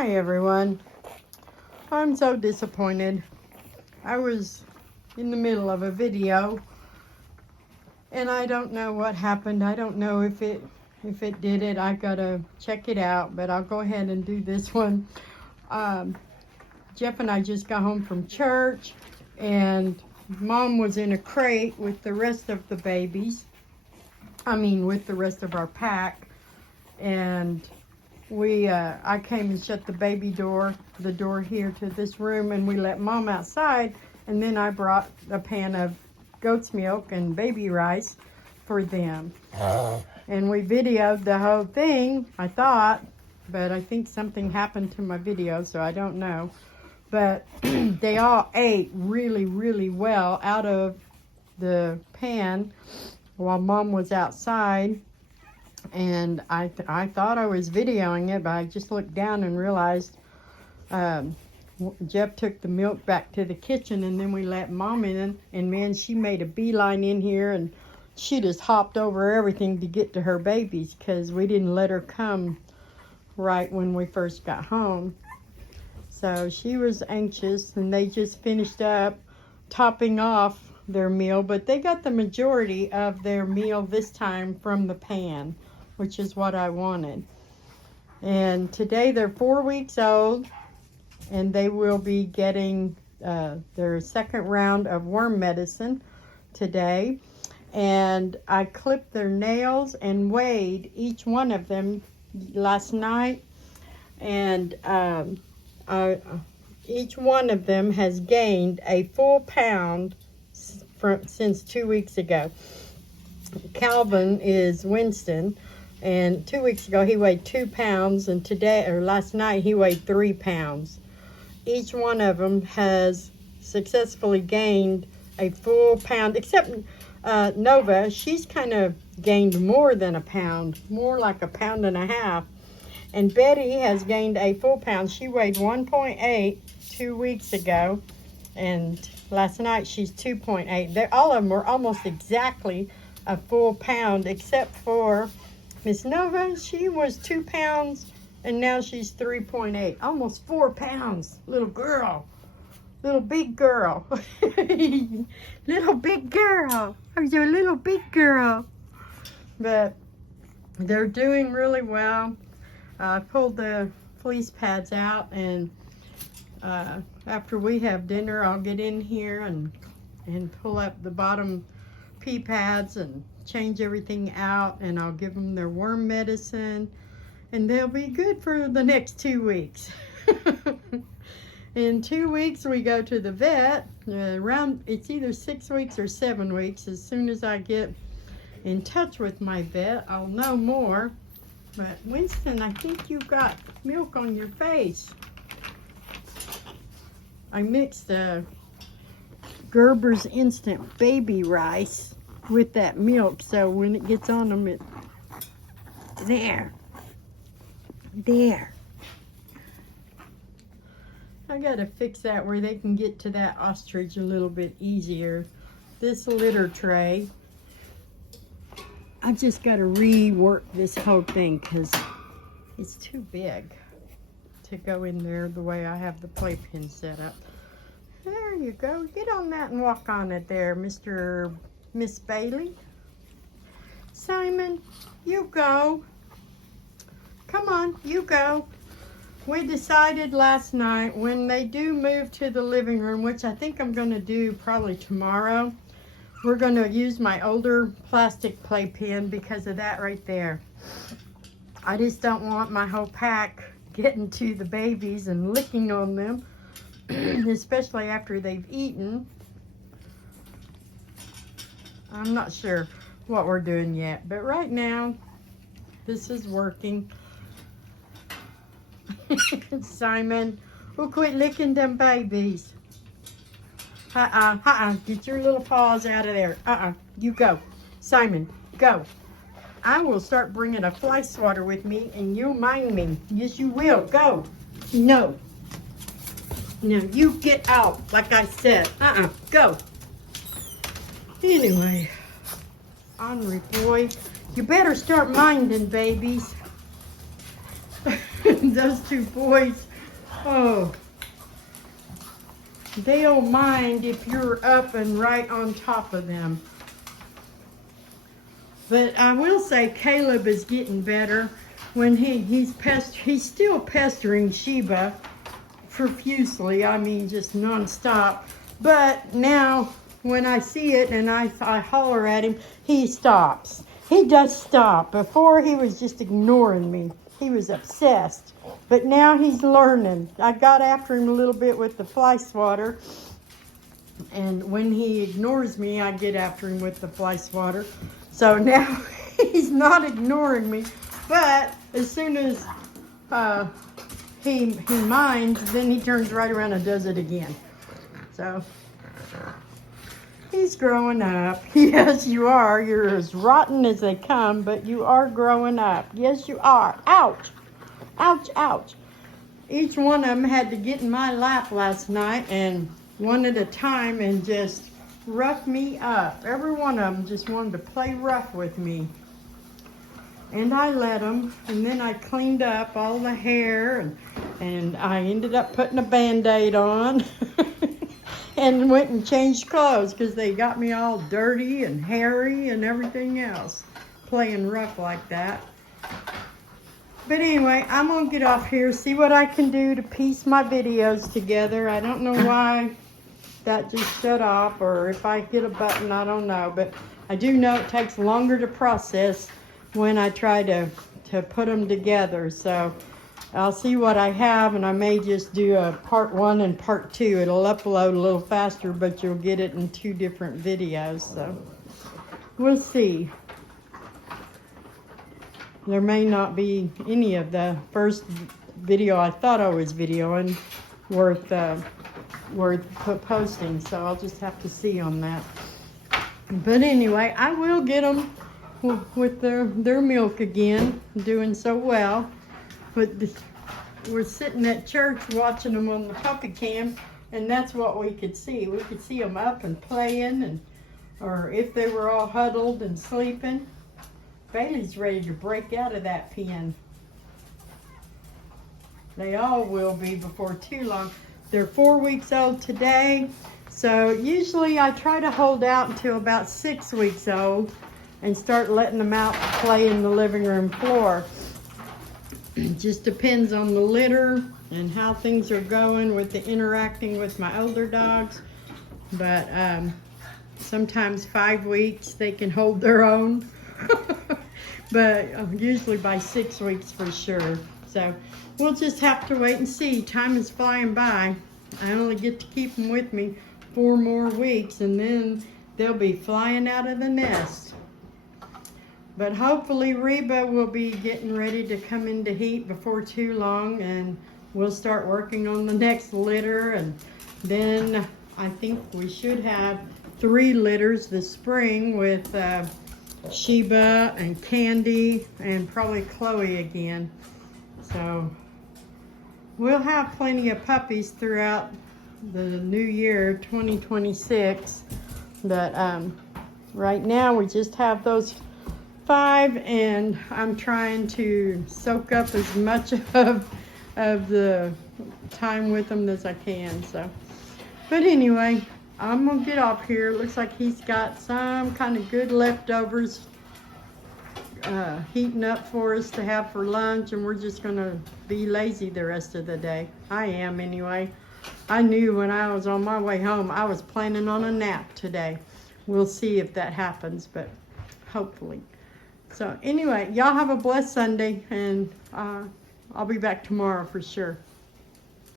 Hi everyone. I'm so disappointed. I was in the middle of a video and I don't know what happened. I don't know if it did it. I gotta check it out, but I'll go ahead and do this one. Jeff and I just got home from church and Mom was in a crate with the rest of the babies. With the rest of our pack, and I came and shut the door here to this room, and we let Mom outside, and then I brought a pan of goat's milk and baby rice for them. And we videoed the whole thing, I thought, but I think something happened to my video, so I don't know. But they all ate really, really well out of the pan while Mom was outside. And I thought I was videoing it, but I just looked down and realized Jeff took the milk back to the kitchen, and then we let Mom in, and man, she made a beeline in here, and she just hopped over everything to get to her babies because we didn't let her come right when we first got home. So she was anxious, and they just finished up topping off their meal, but they got the majority of their meal this time from the pan, which is what I wanted. And today they're 4 weeks old, and they will be getting their second round of worm medicine today. And I clipped their nails and weighed each one of them last night, and each one of them has gained a full pound since 2 weeks ago. Calvin is Winston, and 2 weeks ago he weighed 2 pounds, and last night he weighed 3 pounds. Each one of them has successfully gained a full pound, except Nova. She's kind of gained more than a pound, more like a pound and a half. And Betty has gained a full pound. She weighed 1.8 2 weeks ago, and last night she's 2.8. All of them were almost exactly a full pound, except for Miss Nova. She was 2 pounds, and now she's 3.8, almost 4 pounds. Little girl, little big girl, little big girl. Who's your little big girl? But they're doing really well. I pulled the fleece pads out, and after we have dinner, I'll get in here and pull up the bottom pea pads and change everything out, and I'll give them their worm medicine, and they'll be good for the next 2 weeks. In 2 weeks, we go to the vet. It's either 6 weeks or 7 weeks. As soon as I get in touch with my vet, I'll know more. But Winston, I think you've got milk on your face. I mixed Gerber's instant baby rice with that milk, so when it gets on them, there. I gotta fix that where they can get to that ostrich a little bit easier. This litter tray, I just got to rework this whole thing because it's too big to go in there the way I have the playpen set up. There you go. Get on that and walk on it there, Miss Bailey. Simon, you go. Come on, you go. We decided last night when they do move to the living room, which I think I'm going to do probably tomorrow, we're going to use my older plastic playpen because of that right there. I just don't want my whole pack getting to the babies and licking on them, especially after they've eaten. I'm not sure what we're doing yet, but right now, this is working. Simon, we'll quit licking them babies. Get your little paws out of there. You go. Simon, go. I will start bringing a fly swatter with me, and you'll mind me. Yes, you will. Go. No. No, you get out, like I said. Go. Anyway, Henri boy, you better start minding babies. Those two boys Oh, they'll mind if you're up and right on top of them. But I will say Caleb is getting better. When he's still pestering Sheba profusely. I mean, just nonstop. But now, when I see it and I holler at him, he stops. He does stop. Before, he was just ignoring me. He was obsessed. But now he's learning. I got after him a little bit with the fly swatter. And when he ignores me, I get after him with the fly swatter. So now he's not ignoring me. But as soon as he minds, then he turns right around and does it again. So he's growing up. Yes, you are. You're as rotten as they come, but you are growing up. Yes, you are. Ouch. Ouch, ouch. Each one of them had to get in my lap last night and one at a time and just rough me up. Every one of them just wanted to play rough with me. And I let them, and then I cleaned up all the hair, and I ended up putting a Band-Aid on and went and changed clothes because they got me all dirty and hairy and everything else, playing rough like that. But anyway, I'm going to get off here, see what I can do to piece my videos together. I don't know why that just shut off, or if I hit a button, I don't know. But I do know it takes longer to process when I try to put them together. So I'll see what I have, and I may just do a part 1 and part 2. It'll upload a little faster, but you'll get it in 2 different videos. So we'll see. There may not be any of the first video I thought I was videoing worth posting, so I'll just have to see on that. But anyway, I will get them with their milk again, doing so well. But we're sitting at church watching them on the puppy cam, and that's what we could see. We could see them up and playing, or if they were all huddled and sleeping. Bailey's ready to break out of that pen. They all will be before too long. They're 4 weeks old today, so usually I try to hold out until about 6 weeks old and start letting them out to play in the living room floor. It just depends on the litter and how things are going with the interacting with my older dogs. But sometimes 5 weeks they can hold their own. But usually by 6 weeks for sure. So we'll just have to wait and see. Time is flying by. I only get to keep them with me 4 more weeks, and then they'll be flying out of the nest. But hopefully Reba will be getting ready to come into heat before too long, and we'll start working on the next litter. And then I think we should have 3 litters this spring with Sheba and Candy and probably Chloe again. So we'll have plenty of puppies throughout the new year 2026. But right now we just have those 5, and I'm trying to soak up as much of the time with them as I can. So, but anyway, I'm gonna get off here. It looks like he's got some kind of good leftovers heating up for us to have for lunch, and we're just gonna be lazy the rest of the day. I am anyway. I knew when I was on my way home I was planning on a nap today. We'll see if that happens, but hopefully. So anyway, y'all have a blessed Sunday, and I'll be back tomorrow for sure.